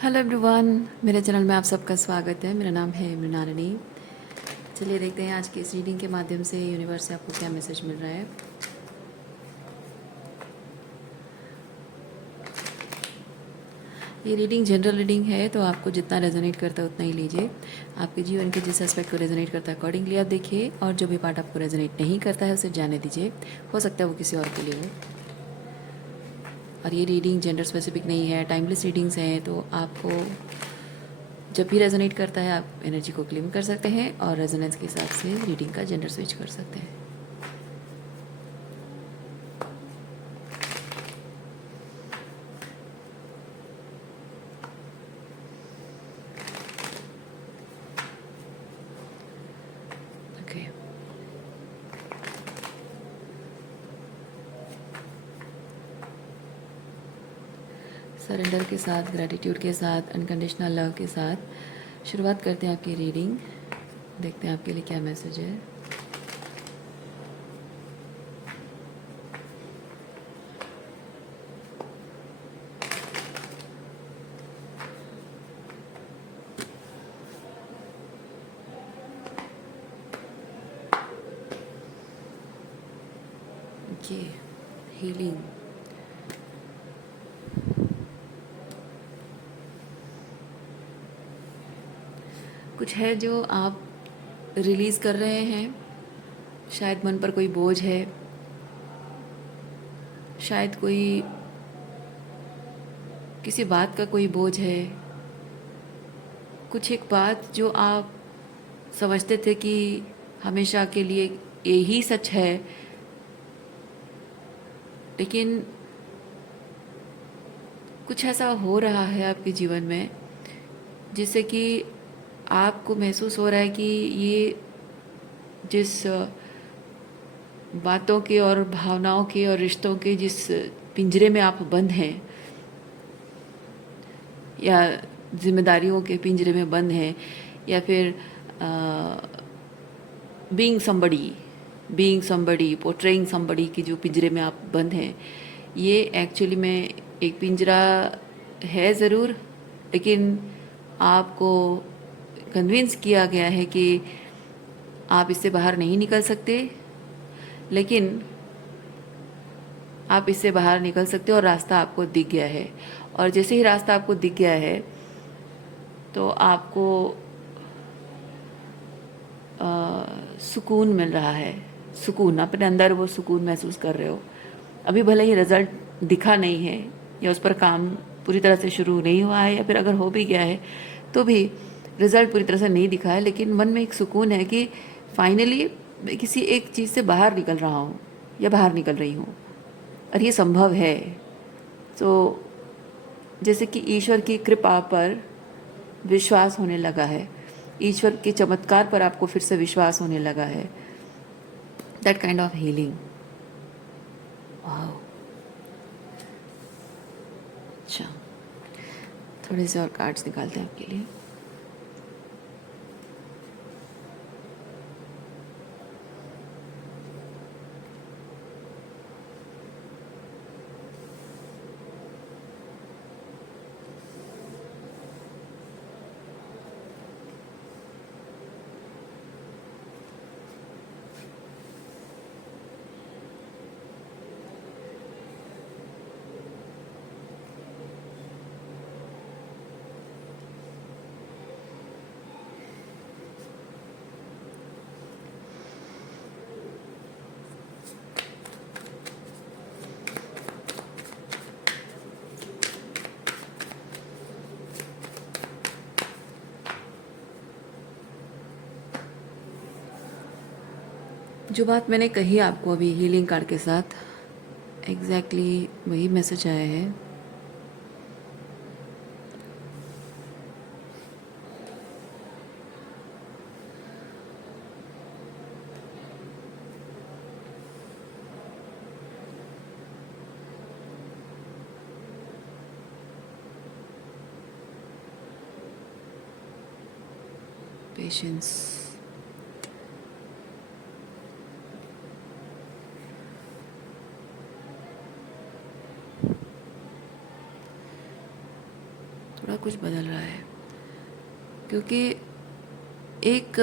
Hello everyone, मेरे channel में आप सबका स्वागत है। मेरा नाम है मृणालिनी। चलिए देखते हैं आज की इस रीडिंग के माध्यम से यूनिवर्स से आपको क्या मैसेज मिल रहा है। ये रीडिंग जनरल रीडिंग है, तो आपको जितना रेजोनेट करता है उतना ही लीजिए। आपके जीवन के जिस एस्पेक्ट को रेजोनेट करता है अकॉर्डिंगली आप देखिए, और जो भी पार्ट आपको रेजोनेट नहीं करता है उसे जाने दीजिए। हो सकता है वो किसी और के लिए हो। और ये रीडिंग जेंडर स्पेसिफिक नहीं है, टाइमलेस रीडिंग्स हैं, तो आपको जब भी रेजोनेट करता है आप एनर्जी को क्लेम कर सकते हैं और रेजोनेंस के हिसाब से रीडिंग का जेंडर स्विच कर सकते हैं। ओके, सरेंडर के साथ, ग्रैटिट्यूड के साथ, अनकंडीशनल लव के साथ शुरुआत करते हैं आपकी रीडिंग। देखते हैं आपके लिए क्या मैसेज है। ये हीलिंग, कुछ है जो आप रिलीज़ कर रहे हैं। शायद मन पर कोई बोझ है, शायद कोई किसी बात का कोई बोझ है। कुछ एक बात जो आप समझते थे कि हमेशा के लिए यही सच है, लेकिन कुछ ऐसा हो रहा है आपके जीवन में जिससे कि आपको महसूस हो रहा है कि ये जिस बातों के और भावनाओं के और रिश्तों के जिस पिंजरे में आप बंद हैं, या जिम्मेदारियों के पिंजरे में बंद हैं, या फिर बीइंग समबडी पोर्ट्रेइंग समबडी की जो पिंजरे में आप बंद हैं, ये एक्चुअली में एक पिंजरा है ज़रूर, लेकिन आपको कन्विंस किया गया है कि आप इससे बाहर नहीं निकल सकते। लेकिन आप इससे बाहर निकल सकते हो और रास्ता आपको दिख गया है। और जैसे ही रास्ता आपको दिख गया है तो आपको सुकून मिल रहा है। सुकून, अपने अंदर वो सुकून महसूस कर रहे हो। अभी भले ही रिजल्ट दिखा नहीं है, या उस पर काम पूरी तरह से शुरू नहीं हुआ है, या फिर अगर हो भी गया है तो भी रिजल्ट पूरी तरह से नहीं दिखा है, लेकिन मन में एक सुकून है कि फाइनली मैं किसी एक चीज़ से बाहर निकल रहा हूँ या बाहर निकल रही हूँ, और ये संभव है। तो जैसे कि ईश्वर की कृपा पर विश्वास होने लगा है, ईश्वर के चमत्कार पर आपको फिर से विश्वास होने लगा है। That kind of healing. वाह, अच्छा, थोड़े से और कार्ड्स निकालते हैं आपके लिए। जो बात मैंने कही आपको अभी हीलिंग कार्ड के साथ, एग्जैक्टली वही मैसेज आया है। पेशेंस, थोड़ा कुछ बदल रहा है, क्योंकि एक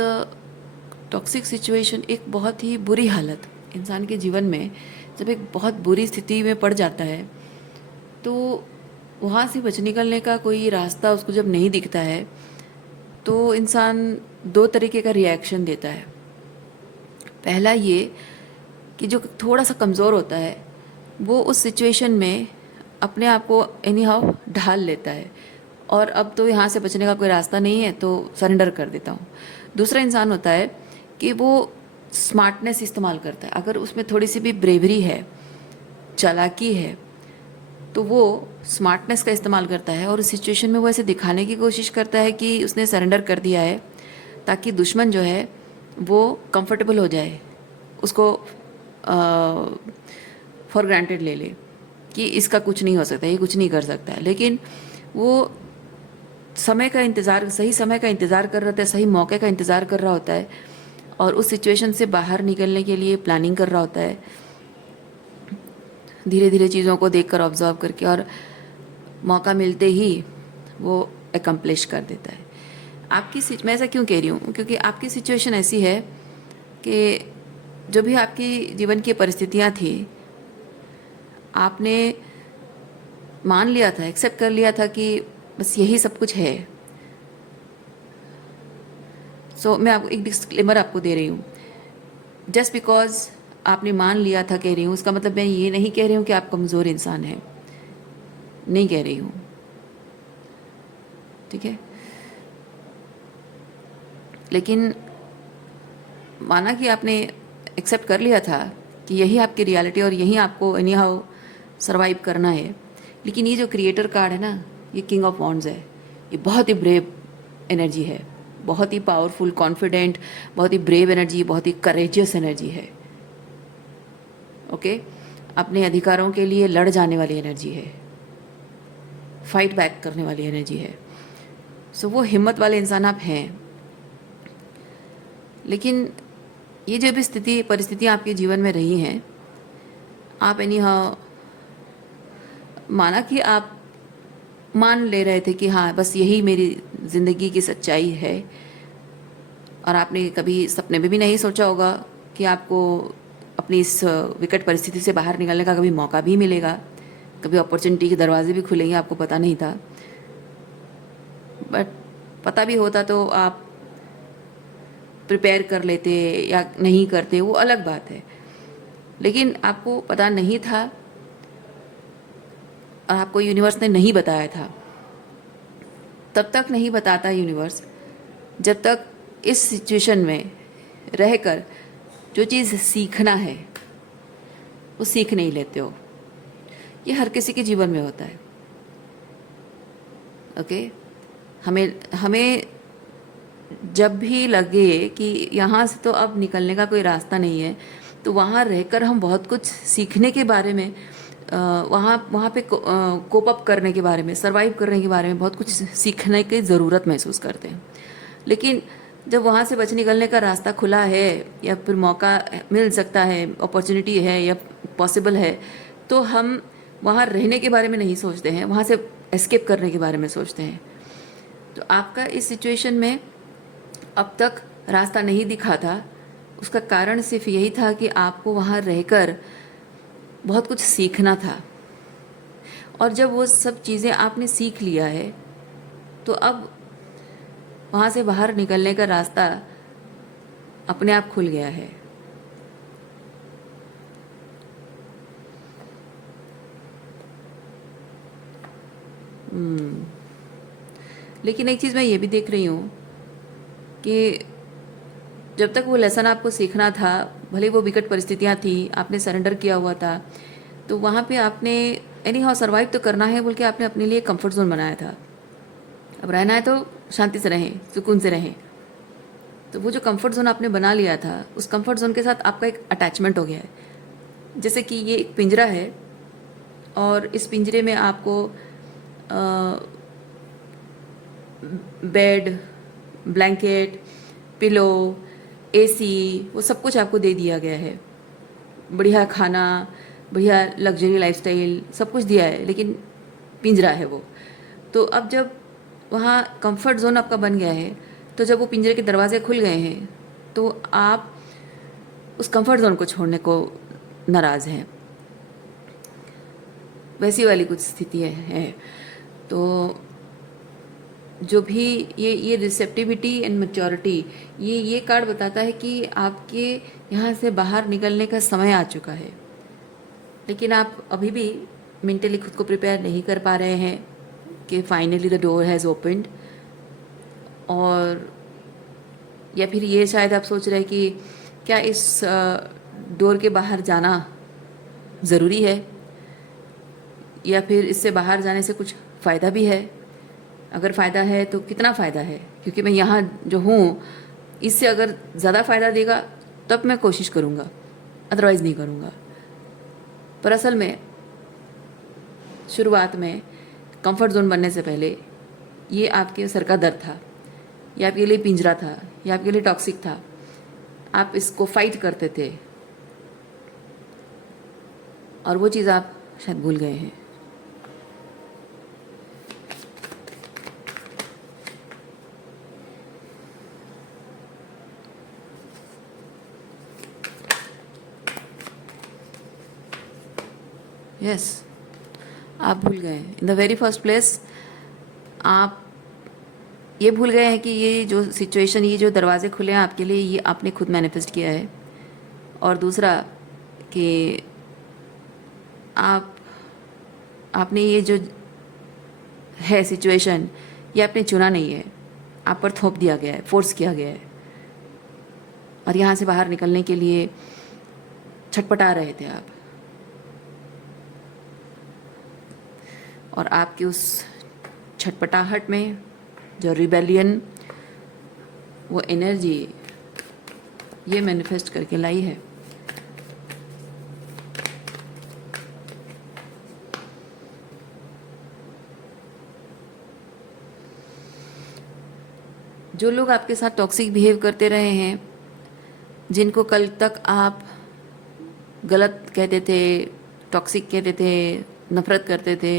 टॉक्सिक सिचुएशन, एक बहुत ही बुरी हालत इंसान के जीवन में जब एक बहुत बुरी स्थिति में पड़ जाता है, तो वहाँ से बच निकलने का कोई रास्ता उसको जब नहीं दिखता है, तो इंसान दो तरीके का रिएक्शन देता है। पहला ये कि जो थोड़ा सा कमज़ोर होता है वो उस सिचुएशन में अपने आप को एनी हाउ ढाल लेता है, और अब तो यहाँ से बचने का कोई रास्ता नहीं है तो सरेंडर कर देता हूँ। दूसरा इंसान होता है कि वो स्मार्टनेस इस्तेमाल करता है, अगर उसमें थोड़ी सी भी ब्रेवरी है, चालाकी है, तो वो स्मार्टनेस का इस्तेमाल करता है और उस सिचुएशन में वो ऐसे दिखाने की कोशिश करता है कि उसने सरेंडर कर दिया है, ताकि दुश्मन जो है वो कंफर्टेबल हो जाए, उसको फॉर ग्रांटेड ले ले कि इसका कुछ नहीं हो सकता, ये कुछ नहीं कर सकता है। लेकिन वो समय का इंतज़ार, सही समय का इंतज़ार कर रहा होता है, सही मौके का इंतज़ार कर रहा होता है, और उस सिचुएशन से बाहर निकलने के लिए प्लानिंग कर रहा होता है, धीरे धीरे चीज़ों को देखकर ऑब्जर्व करके, और मौका मिलते ही वो एकम्प्लिश कर देता है। मैं ऐसा क्यों कह रही हूँ, क्योंकि आपकी सिचुएशन ऐसी है कि जो भी आपकी जीवन की परिस्थितियाँ थी, आपने मान लिया था, एक्सेप्ट कर लिया था कि बस यही सब कुछ है। मैं आपको एक डिस्क्लेमर आपको दे रही हूँ, जस्ट बिकॉज आपने मान लिया था कह रही हूँ, उसका मतलब मैं ये नहीं कह रही हूँ कि आप कमज़ोर इंसान हैं, नहीं कह रही हूँ, ठीक है। लेकिन माना कि आपने एक्सेप्ट कर लिया था कि यही आपकी रियलिटी और यही आपको एनी हाउ सर्वाइव करना है। लेकिन ये जो क्रिएटर कार्ड है ना, ये किंग ऑफ वॉन्ड्स है, ये बहुत ही ब्रेव एनर्जी है, बहुत ही पावरफुल, कॉन्फिडेंट, बहुत ही ब्रेव एनर्जी, बहुत ही करेजियस एनर्जी है। ओके, अपने अधिकारों के लिए लड़ जाने वाली एनर्जी है, फाइट बैक करने वाली एनर्जी है। वो हिम्मत वाले इंसान आप हैं। लेकिन ये जो भी परिस्थितियाँ आपके जीवन में रही हैं, आप एनी हाउ माना कि आप मान ले रहे थे कि हाँ बस यही मेरी ज़िंदगी की सच्चाई है, और आपने कभी सपने में भी नहीं सोचा होगा कि आपको अपनी इस विकट परिस्थिति से बाहर निकलने का कभी मौका भी मिलेगा, कभी अपॉर्चुनिटी के दरवाजे भी खुलेंगे, आपको पता नहीं था। बट पता भी होता तो आप प्रिपेयर कर लेते या नहीं करते, वो अलग बात है। लेकिन आपको पता नहीं था और आपको यूनिवर्स ने नहीं बताया था। तब तक नहीं बताता यूनिवर्स जब तक इस सिचुएशन में रहकर जो चीज़ सीखना है वो सीख नहीं लेते हो। ये हर किसी के जीवन में होता है। ओके, हमें जब भी लगे कि यहाँ से तो अब निकलने का कोई रास्ता नहीं है, तो वहाँ रहकर हम बहुत कुछ सीखने के बारे में, वहाँ पे कोप अप करने के बारे में, सरवाइव करने के बारे में बहुत कुछ सीखने की ज़रूरत महसूस करते हैं। लेकिन जब वहाँ से बच निकलने का रास्ता खुला है या फिर मौका मिल सकता है, अपॉर्चुनिटी है या पॉसिबल है, तो हम वहाँ रहने के बारे में नहीं सोचते हैं, वहाँ से एस्केप करने के बारे में सोचते हैं। तो आपका इस सिचुएशन में अब तक रास्ता नहीं दिखा था, उसका कारण सिर्फ यही था कि आपको वहाँ रहकर बहुत कुछ सीखना था। और जब वो सब चीज़ें आपने सीख लिया है, तो अब वहाँ से बाहर निकलने का रास्ता अपने आप खुल गया है। लेकिन एक चीज़ मैं ये भी देख रही हूँ कि जब तक वो लेसन आपको सीखना था, भले वो विकट परिस्थितियाँ थी, आपने सरेंडर किया हुआ था, तो वहाँ पे आपने एनी हाउ सर्वाइव तो करना है बोल के आपने अपने लिए कंफर्ट जोन बनाया था। अब रहना है तो शांति से रहें, सुकून से रहें। तो वो जो कंफर्ट जोन आपने बना लिया था, उस कंफर्ट जोन के साथ आपका एक अटैचमेंट हो गया है। जैसे कि ये एक पिंजरा है और इस पिंजरे में आपको बेड, ब्लैंकेट, पिलो, एसी, वो सब कुछ आपको दे दिया गया है। बढ़िया खाना, बढ़िया लग्जरी लाइफस्टाइल, सब कुछ दिया है, लेकिन पिंजरा है वो। तो अब जब वहाँ कंफर्ट जोन आपका बन गया है, तो जब वो पिंजरे के दरवाजे खुल गए हैं तो आप उस कंफर्ट जोन को छोड़ने को नाराज़ हैं। वैसी वाली कुछ स्थिति है। तो जो भी ये रिसेप्टिविटी एंड मैच्योरिटी, ये कार्ड बताता है कि आपके यहाँ से बाहर निकलने का समय आ चुका है, लेकिन आप अभी भी मेंटली खुद को प्रिपेयर नहीं कर पा रहे हैं कि finally the door has opened. और या फिर ये शायद आप सोच रहे हैं कि क्या इस डोर के बाहर जाना ज़रूरी है, या फिर इससे बाहर जाने से कुछ फ़ायदा भी है। अगर फ़ायदा है तो कितना फ़ायदा है, क्योंकि मैं यहाँ जो हूँ इससे अगर ज़्यादा फ़ायदा देगा तब मैं कोशिश करूँगा, अदरवाइज़ नहीं करूँगा। पर असल में शुरुआत में कंफर्ट जोन बनने से पहले ये आपके सर का दर्द था, ये आपके लिए पिंजरा था, ये आपके लिए टॉक्सिक था। आप इसको फाइट करते थे और वो चीज़ आप शायद भूल गए हैं। यस, आप भूल गए in the very first place. आप ये भूल गए हैं कि ये जो सिचुएशन, ये जो दरवाजे खुले हैं आपके लिए, ये आपने खुद मैनिफेस्ट किया है। और दूसरा कि आपने ये जो है सिचुएशन, ये आपने चुना नहीं है, आप पर थोप दिया गया है, फोर्स किया गया है। और यहाँ से बाहर निकलने के लिए छटपटा रहे थे आप, और आपकी उस छटपटाहट में जो रिबेलियन, वो एनर्जी ये मैनिफेस्ट करके लाई है। जो लोग आपके साथ टॉक्सिक बिहेव करते रहे हैं, जिनको कल तक आप गलत कहते थे, टॉक्सिक कहते थे, नफरत करते थे,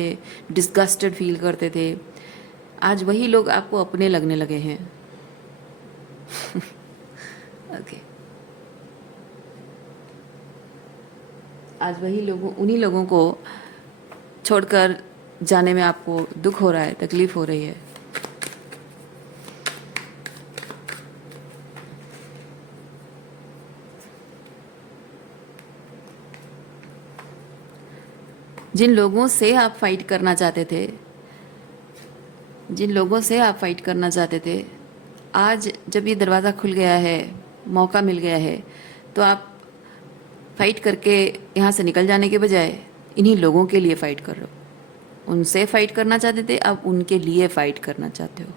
डिस्गस्टेड फील करते थे, आज वही लोग आपको अपने लगने लगे हैं। ओके, आज वही लोगों, उन्हीं लोगों को छोड़कर जाने में आपको दुख हो रहा है, तकलीफ हो रही है। जिन लोगों से आप फाइट करना चाहते थे, जिन लोगों से आप फाइट करना चाहते थे, आज जब ये दरवाज़ा खुल गया है, मौका मिल गया है, तो आप फाइट करके यहाँ से निकल जाने के बजाय इन्हीं लोगों के लिए फ़ाइट कर रहे हो। उनसे फाइट करना चाहते थे, अब उनके लिए फाइट करना चाहते हो।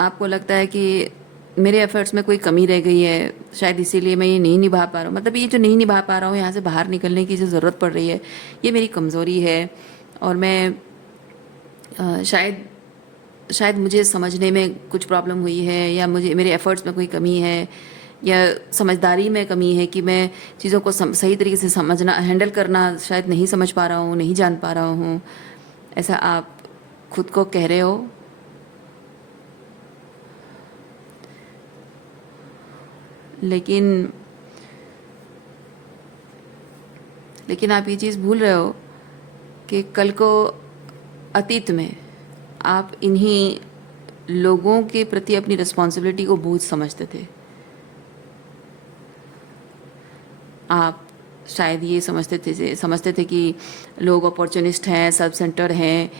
आपको लगता है कि मेरे एफर्ट्स में कोई कमी रह गई है, शायद इसीलिए मैं ये नहीं निभा पा रहा हूँ। मतलब ये जो नहीं निभा पा रहा हूँ, यहाँ से बाहर निकलने की जो ज़रूरत पड़ रही है, ये मेरी कमज़ोरी है। और मैं शायद मुझे समझने में कुछ प्रॉब्लम हुई है, या मुझे मेरे एफ़र्ट्स में कोई कमी है, या समझदारी में कमी है कि मैं चीज़ों को सही तरीके से समझना, हैंडल करना शायद नहीं समझ पा रहा हूँ, नहीं जान पा रहा हूँ। ऐसा आप खुद को कह रहे हो। लेकिन आप ये चीज़ भूल रहे हो कि कल को, अतीत में, आप इन्हीं लोगों के प्रति अपनी रिस्पॉन्सिबिलिटी को बोझ समझते थे। आप शायद ये समझते थे कि लोग अपॉर्चुनिस्ट हैं, सेल्फ सेंटर हैं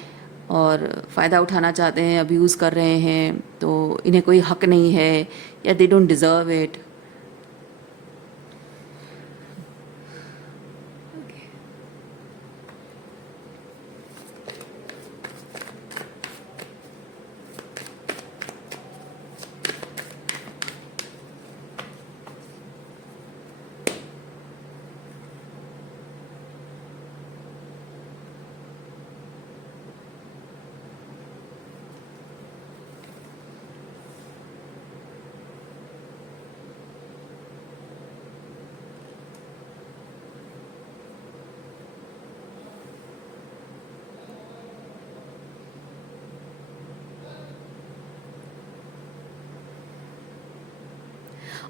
और फ़ायदा उठाना चाहते हैं, अब्यूज़ कर रहे हैं, तो इन्हें कोई हक नहीं है, या दे डोंट डिज़र्व इट।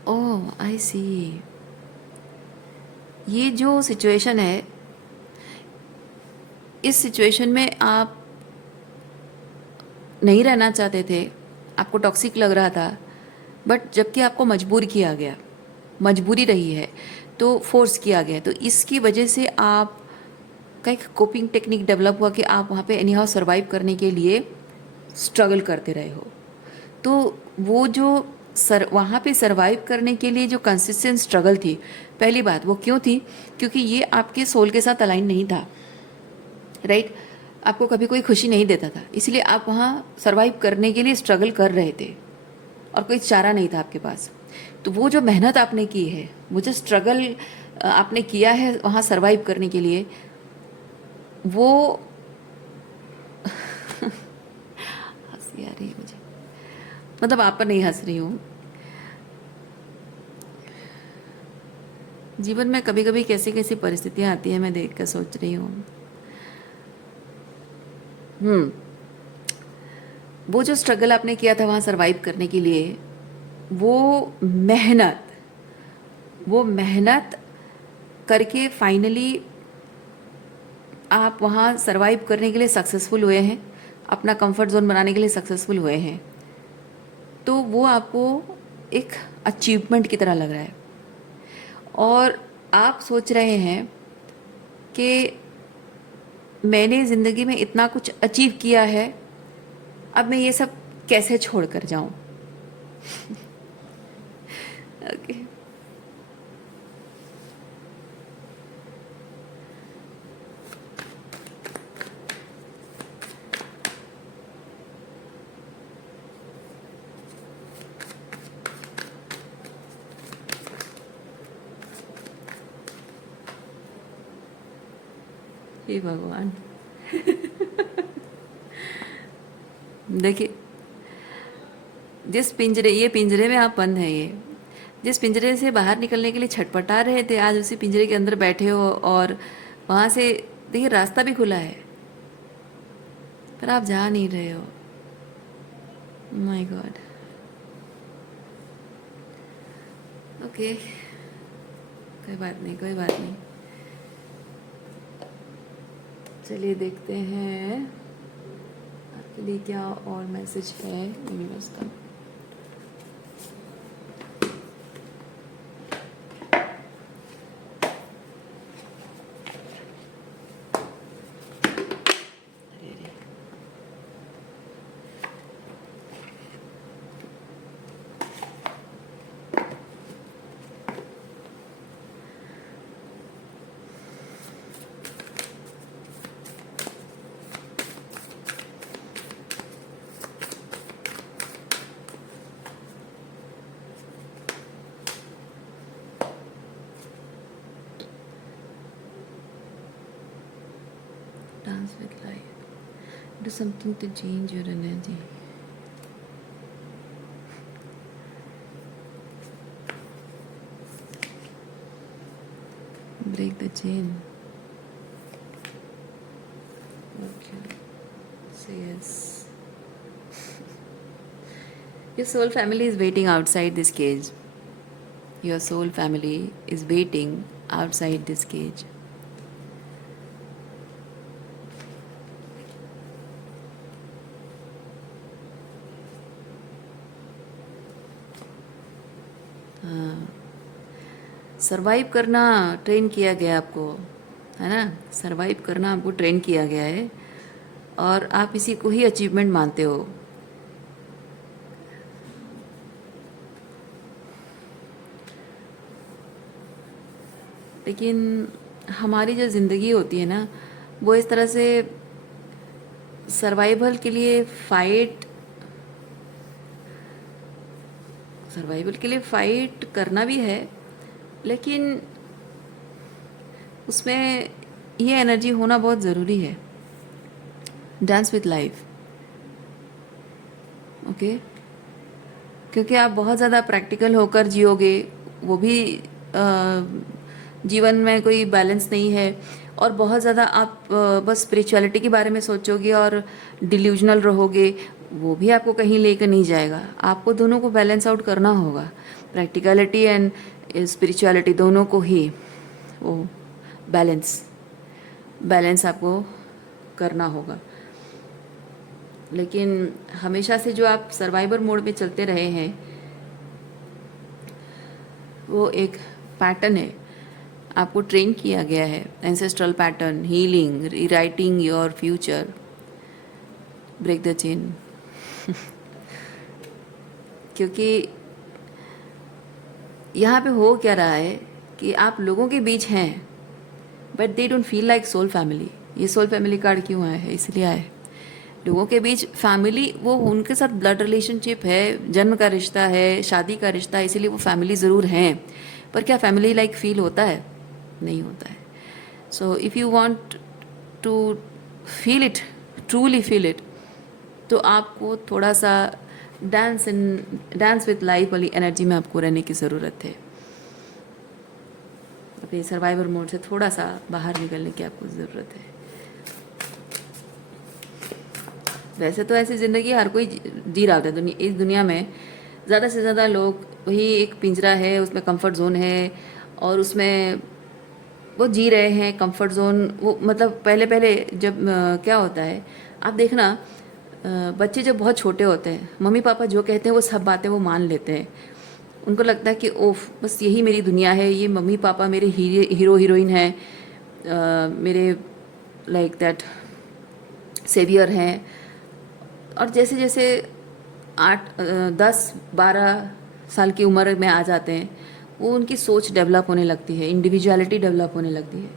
ओह आई सी। ये जो सिचुएशन है, इस सिचुएशन में आप नहीं रहना चाहते थे, आपको टॉक्सिक लग रहा था, बट जबकि आपको मजबूर किया गया, मजबूरी रही है, तो फोर्स किया गया, तो इसकी वजह से आप का एक कोपिंग टेक्निक डेवलप हुआ कि आप वहाँ पे एनी हाउ सर्वाइव करने के लिए स्ट्रगल करते रहे हो। तो वो जो वहाँ पे सर्वाइव करने के लिए जो कंसिस्टेंट स्ट्रगल थी, पहली बात वो क्यों थी? क्योंकि ये आपके सोल के साथ अलाइन नहीं था, राइट? आपको कभी कोई खुशी नहीं देता था, इसलिए आप वहाँ सर्वाइव करने के लिए स्ट्रगल कर रहे थे और कोई चारा नहीं था आपके पास। तो वो जो मेहनत आपने की है, वो जो स्ट्रगल आपने किया है वहाँ सर्वाइव करने के लिए, वो हंसी आ रही है मुझे, मतलब आप पर नहीं हंस रही हूँ। जीवन में कभी कभी कैसी कैसी परिस्थितियाँ आती हैं, मैं देख कर सोच रही हूँ। वो जो स्ट्रगल आपने किया था वहाँ सरवाइव करने के लिए, वो मेहनत करके फाइनली आप वहाँ सरवाइव करने के लिए सक्सेसफुल हुए हैं, अपना कंफर्ट जोन बनाने के लिए सक्सेसफुल हुए हैं। तो वो आपको एक अचीवमेंट की तरह लग रहा है और आप सोच रहे हैं कि मैंने ज़िंदगी में इतना कुछ अचीव किया है, अब मैं ये सब कैसे छोड़ कर जाऊँ। ओके हे भगवान। देखिए, ये पिंजरे में आप बंद हैं, ये जिस पिंजरे से बाहर निकलने के लिए छटपटा रहे थे, आज उसी पिंजरे के अंदर बैठे हो और वहाँ से देखिए रास्ता भी खुला है, पर आप जा नहीं रहे हो। My God. ओके, कोई बात नहीं, कोई बात नहीं। चलिए देखते हैं आपके लिए क्या और मैसेज है यूनिवर्स का। Dance with life. Do something to change your energy. Break the chain. Okay. Say yes. Your soul family is waiting outside this cage. Your soul family is waiting outside this cage. Survive करना train किया गया आपको, है ना? Survive करना आपको train किया गया है और आप इसी को ही अचीवमेंट मानते हो। लेकिन हमारी जो ज़िंदगी होती है ना, वो इस तरह से सर्वाइवल के लिए फ़ाइट करना भी है, लेकिन उसमें ये एनर्जी होना बहुत ज़रूरी है। Dance with life, okay? क्योंकि आप बहुत ज़्यादा प्रैक्टिकल होकर जियोगे, वो भी जीवन में कोई बैलेंस नहीं है, और बहुत ज़्यादा आप बस स्पिरिचुअलिटी के बारे में सोचोगे और डिल्यूजनल रहोगे, वो भी आपको कहीं लेकर नहीं जाएगा। आपको दोनों को बैलेंस आउट करना होगा। प्रैक्टिकलिटी एंड स्पिरिचुअलिटी दोनों को ही वो बैलेंस आपको करना होगा। लेकिन हमेशा से जो आप सर्वाइवर मोड में चलते रहे हैं वो एक पैटर्न है, आपको ट्रेन किया गया है, ancestral pattern, healing, rewriting your future, break the chain. क्योंकि यहाँ पे हो क्या रहा है कि आप लोगों के बीच हैं but they don't feel like soul family. ये सोल फैमिली कार्ड क्यों आया है? इसलिए आया है, लोगों के बीच फैमिली, वो उनके साथ ब्लड रिलेशनशिप है, जन्म का रिश्ता है, शादी का रिश्ता है, इसीलिए वो फैमिली ज़रूर हैं, पर क्या फैमिली लाइक फील होता है? नहीं होता है। So if you want to feel it, truly feel it, तो आपको थोड़ा सा डांस विथ लाइफ वाली एनर्जी में आपको रहने की ज़रूरत है। अपने सर्वाइवर मोड से थोड़ा सा बाहर निकलने की आपको ज़रूरत है। वैसे तो ऐसी ज़िंदगी हर कोई जी रहा होता है इस दुनिया में। ज़्यादा से ज़्यादा लोग, वही एक पिंजरा है, उसमें कंफर्ट जोन है और उसमें वो जी रहे हैं कंफर्ट जोन। वो मतलब पहले जब क्या होता है, आप देखना, बच्चे जब बहुत छोटे होते हैं, मम्मी पापा जो कहते हैं वो सब बातें वो मान लेते हैं। उनको लगता है कि ओफ, बस यही मेरी दुनिया है, ये मम्मी पापा मेरे हीरो हीरोइन हैं, मेरे लाइक दैट सेवियर हैं। और जैसे जैसे 10-12 साल की उम्र में आ जाते हैं, वो उनकी सोच डेवलप होने लगती है, इंडिविजुअलिटी डेवलप होने लगती है।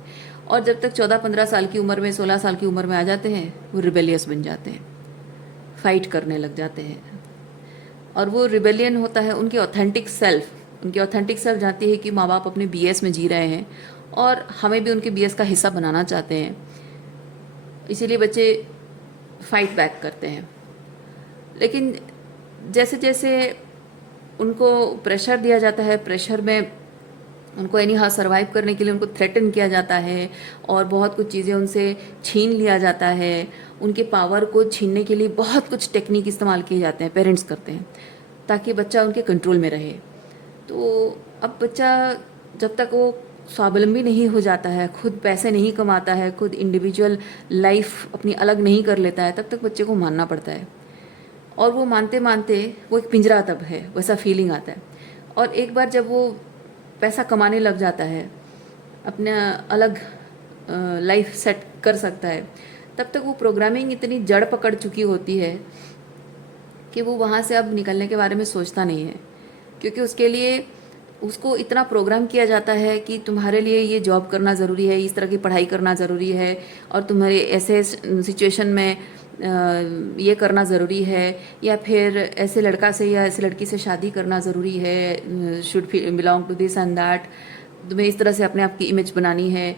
और जब तक 14-15 साल की उम्र में, 16 साल की उम्र में आ जाते हैं, वो रिबेलियस बन जाते हैं, फाइट करने लग जाते हैं। और वो रिबेलियन होता है उनकी ऑथेंटिक सेल्फ। उनकी ऑथेंटिक सेल्फ जानती है कि माँ बाप अपने बीएस में जी रहे हैं और हमें भी उनके बीएस का हिस्सा बनाना चाहते हैं, इसीलिए बच्चे फाइट बैक करते हैं। लेकिन जैसे जैसे उनको प्रेशर दिया जाता है, प्रेशर में उनको एनी हाउ सर्वाइव करने के लिए उनको थ्रेटन किया जाता है और बहुत कुछ चीज़ें उनसे छीन लिया जाता है। उनके पावर को छीनने के लिए बहुत कुछ टेक्निक इस्तेमाल किए जाते हैं, पेरेंट्स करते हैं, ताकि बच्चा उनके कंट्रोल में रहे। तो अब बच्चा जब तक वो स्वावलंबी नहीं हो जाता है, खुद पैसे नहीं कमाता है, खुद इंडिविजुअल लाइफ अपनी अलग नहीं कर लेता है, तब तक बच्चे को मानना पड़ता है। और वो मानते मानते वो एक पिंजरा तब है, वैसा फीलिंग आता है। और एक बार जब वो पैसा कमाने लग जाता है, अपना अलग लाइफ सेट कर सकता है, तब तक वो प्रोग्रामिंग इतनी जड़ पकड़ चुकी होती है कि वो वहाँ से अब निकलने के बारे में सोचता नहीं है। क्योंकि उसके लिए उसको इतना प्रोग्राम किया जाता है कि तुम्हारे लिए ये जॉब करना ज़रूरी है, इस तरह की पढ़ाई करना ज़रूरी है, और तुम्हारे ऐसे सिचुएशन में ये करना ज़रूरी है, या फिर ऐसे लड़का से या ऐसे लड़की से शादी करना ज़रूरी है, should belong to this and that, तुम्हें इस तरह से अपने आप की इमेज बनानी है।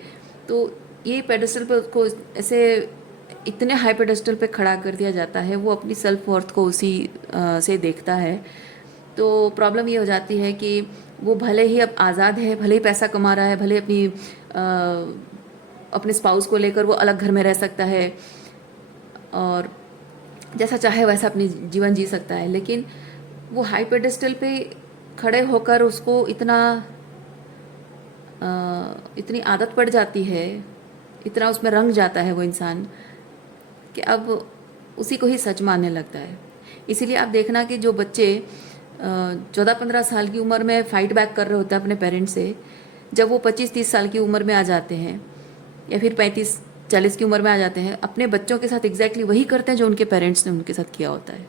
तो ये पेडेस्टल पे उसको ऐसे इतने हाई पेडेस्टल पे खड़ा कर दिया जाता है, वो अपनी सेल्फ वर्थ को उसी से देखता है। तो प्रॉब्लम ये हो जाती है कि वो भले ही अब आज़ाद है, भले ही पैसा कमा रहा है, भले अपने स्पाउस को लेकर वो अलग घर में रह सकता है और जैसा चाहे वैसा अपनी जीवन जी सकता है, लेकिन वो हाई पेडेस्टल पे खड़े होकर उसको इतनी आदत पड़ जाती है, इतना उसमें रंग जाता है वो इंसान, कि अब उसी को ही सच मानने लगता है। इसीलिए आप देखना कि जो बच्चे 14-15 साल की उम्र में फाइट बैक कर रहे होते हैं अपने पेरेंट्स से, जब वो 25-30 साल की उम्र में आ जाते हैं या फिर 35-40 की उम्र में आ जाते हैं, अपने बच्चों के साथ एग्जैक्टली वही करते हैं जो उनके पेरेंट्स ने उनके साथ किया होता है।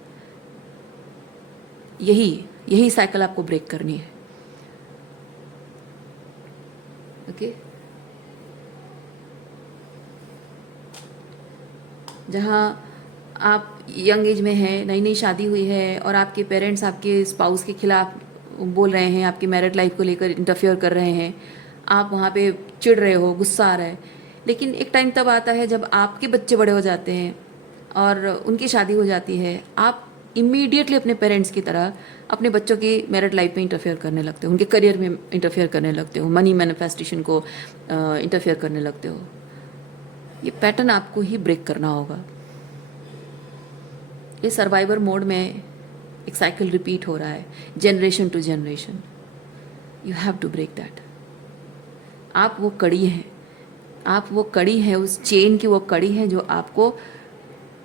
यही साइकिल आपको ब्रेक करनी है। ओके, जहाँ आप यंग एज में हैं, नई नई शादी हुई है और आपके पेरेंट्स आपके स्पाउस के खिलाफ बोल रहे हैं, आपकी मैरिड लाइफ को लेकर इंटरफियर कर रहे हैं, आप वहाँ पे चिढ़ रहे हो, गुस्सा आ रहा है। लेकिन एक टाइम तब आता है जब आपके बच्चे बड़े हो जाते हैं और उनकी शादी हो जाती है, आप इमीडिएटली अपने पेरेंट्स की तरह अपने बच्चों की मैरिड लाइफ में इंटरफेयर करने लगते हो, उनके करियर में इंटरफेयर करने लगते हो, मनी मैनिफेस्टेशन को इंटरफेयर करने लगते हो। ये पैटर्न आपको ही ब्रेक करना होगा। ये सर्वाइवर मोड में एक साइकिल रिपीट हो रहा है, generation to generation. You have to break that. आप वो कड़ी हैं, आप वो कड़ी है, उस चेन की वो कड़ी है जो आपको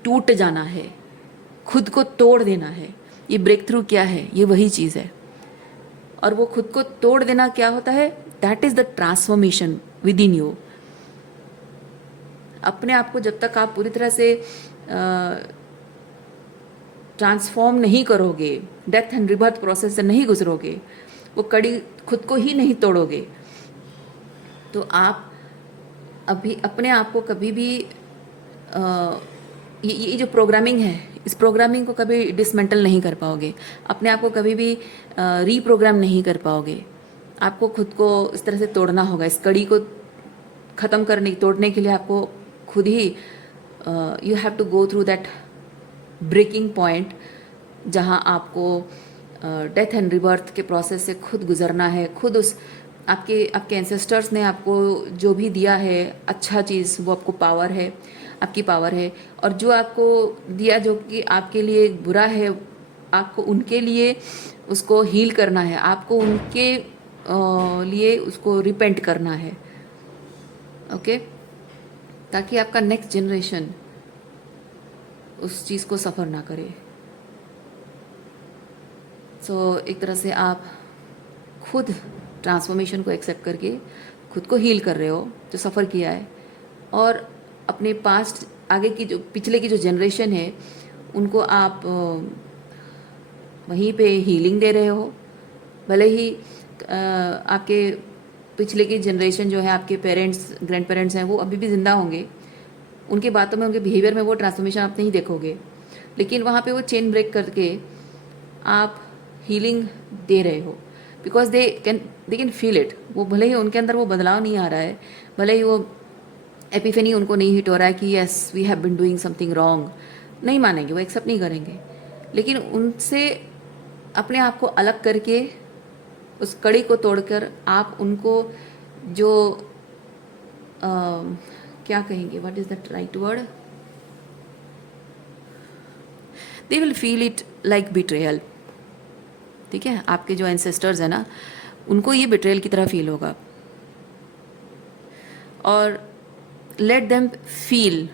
टूट जाना है, खुद को तोड़ देना है। ये ब्रेक थ्रू क्या है? ये वही चीज़ है। और वो खुद को तोड़ देना क्या होता है? That is the transformation with in you. अपने आप को जब तक आप पूरी तरह से ट्रांसफॉर्म नहीं करोगे, डेथ एंड रिबर्थ प्रोसेस से नहीं गुजरोगे, वो कड़ी खुद को ही नहीं तोड़ोगे, तो आप अभी अपने आप को कभी भी ये जो प्रोग्रामिंग है, इस प्रोग्रामिंग को कभी डिसमेंटल नहीं कर पाओगे, अपने आप को कभी भी रीप्रोग्राम नहीं कर पाओगे। आपको खुद को इस तरह से तोड़ना होगा। इस कड़ी को ख़त्म करने तोड़ने के लिए आपको खुद ही you have to go through that breaking point, जहाँ आपको डेथ एंड रिबर्थ के प्रोसेस से खुद गुजरना है। खुद उस आपके एंसेस्टर्स ने आपको जो भी दिया है अच्छा चीज़, वो आपको पावर है, आपकी पावर है। और जो आपको दिया जो कि आपके लिए बुरा है, आपको उनके लिए उसको हील करना है, आपको उनके लिए उसको रिपेंट करना है। ओके, ताकि आपका नेक्स्ट जनरेशन उस चीज़ को सफ़र ना करे। सो एक तरह से आप खुद ट्रांसफॉर्मेशन को एक्सेप्ट करके खुद को हील कर रहे हो जो सफ़र किया है, और अपने पास्ट आगे की जो पिछले की जो जनरेशन है उनको आप वहीं पे हीलिंग दे रहे हो। भले ही आपके पिछले की जनरेशन जो है, आपके पेरेंट्स ग्रैंड पेरेंट्स हैं, वो अभी भी ज़िंदा होंगे, उनकी बातों में, उनके बिहेवियर में वो ट्रांसफॉर्मेशन आप नहीं देखोगे, लेकिन वहाँ पे वो चेन ब्रेक करके आप हीलिंग दे रहे हो। Because they can feel it. वो भले ही उनके अंदर वो बदलाव नहीं आ रहा है, भले ही वो एपिफेनी उनको नहीं हिट हो रहा है कि yes we have been doing something wrong, नहीं मानेंगे, वो एक्सेप्ट नहीं करेंगे, लेकिन उनसे अपने आप को अलग करके उस कड़ी को तोड़कर आप उनको जो क्या कहेंगे, what is that right word, they will feel it like betrayal. ठीक है, आपके जो एंसेस्टर्स हैं ना, उनको ये बिट्रेयल की तरह फील होगा। और लेट देम फील,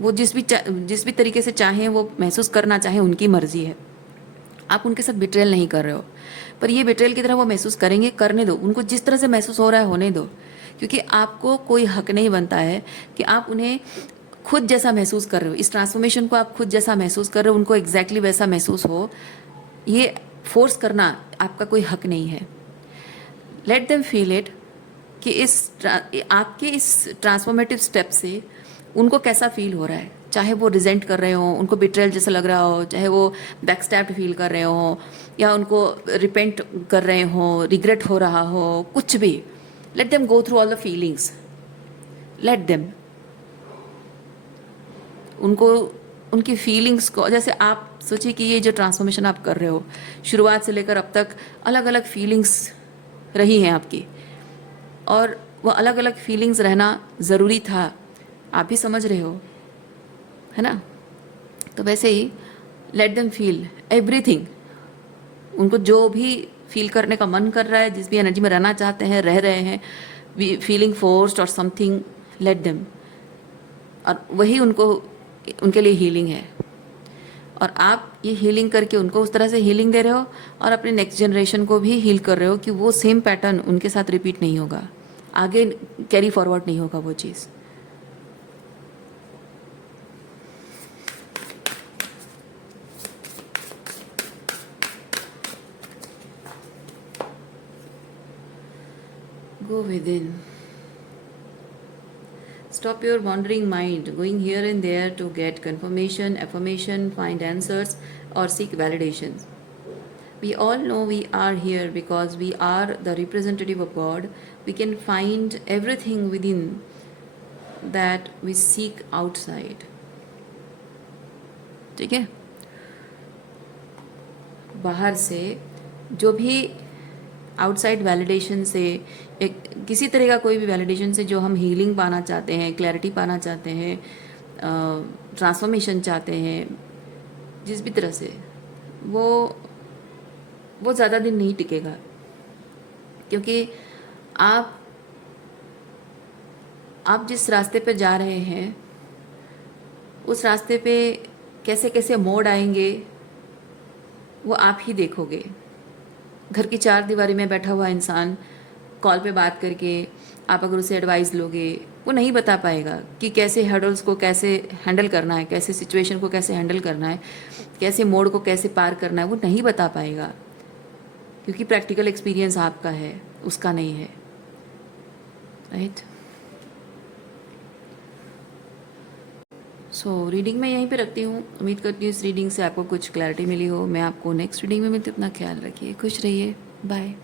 वो जिस भी तरीके से चाहें वो महसूस करना चाहें, उनकी मर्जी है। आप उनके साथ बिट्रेयल नहीं कर रहे हो, पर ये बिट्रेयल की तरह वो महसूस करेंगे, करने दो उनको, जिस तरह से महसूस हो रहा है होने दो। क्योंकि आपको कोई हक नहीं बनता है कि आप उन्हें खुद जैसा महसूस कर रहे हो, इस ट्रांसफॉर्मेशन को आप खुद जैसा महसूस कर रहे हो, उनको एग्जैक्टली वैसा महसूस हो, ये फोर्स करना आपका कोई हक नहीं है। लेट देम फील इट कि आपके इस ट्रांसफॉर्मेटिव स्टेप से उनको कैसा फील हो रहा है। चाहे वो रिजेंट कर रहे हो, उनको बिट्रेयल जैसा लग रहा हो, चाहे वो बैकस्टैब्ड फील कर रहे हो, या उनको रिपेंट कर रहे हो, रिग्रेट हो रहा हो, कुछ भी। Let them go through all the feelings, let them, उनको उनकी फीलिंग्स को, जैसे आप सोचिए कि ये जो ट्रांसफॉर्मेशन आप कर रहे हो, शुरुआत से लेकर अब तक अलग अलग फीलिंग्स रही हैं आपकी, और वो अलग अलग फीलिंग्स रहना ज़रूरी था, आप भी समझ रहे हो, है ना। तो वैसे ही लेट देम फील एवरीथिंग, उनको जो भी फील करने का मन कर रहा है, जिस भी एनर्जी में रहना चाहते हैं, रह रहे हैं, फीलिंग फोर्स्ड और समथिंग, लेट देम। और वही उनको, उनके लिए हीलिंग है। और आप ये हीलिंग करके उनको उस तरह से हीलिंग दे रहे हो, और अपने नेक्स्ट जनरेशन को भी हील कर रहे हो कि वो सेम पैटर्न उनके साथ रिपीट नहीं होगा, आगे कैरी फॉरवर्ड नहीं होगा वो चीज़। Go within. Stop your wandering mind, going here and there to get confirmation, affirmation, find answers, or seek validations. We all know we are here because we are the representative of God. We can find everything within that we seek outside. ठीक है, बाहर से जो भी outside validation से, एक किसी तरह का कोई भी वैलिडेशन से जो हम हीलिंग पाना चाहते हैं, क्लैरिटी पाना चाहते हैं, ट्रांसफॉर्मेशन चाहते हैं, जिस भी तरह से, वो ज़्यादा दिन नहीं टिकेगा। क्योंकि आप जिस रास्ते पे जा रहे हैं उस रास्ते पे कैसे कैसे मोड़ आएंगे वो आप ही देखोगे। घर की चार दीवारी में बैठा हुआ इंसान कॉल पे बात करके आप अगर उसे एडवाइस लोगे, वो नहीं बता पाएगा कि कैसे हर्डल्स को कैसे हैंडल करना है, कैसे सिचुएशन को कैसे हैंडल करना है, कैसे मोड़ को कैसे पार करना है, वो नहीं बता पाएगा, क्योंकि प्रैक्टिकल एक्सपीरियंस आपका है, उसका नहीं है। राइट। सो रीडिंग मैं यहीं पे रखती हूँ। उम्मीद करती हूँ इस रीडिंग से आपको कुछ क्लैरिटी मिली हो। मैं आपको नेक्स्ट रीडिंग में मिलती हूँ। अपना ख्याल रखिए, खुश रहिए, बाय।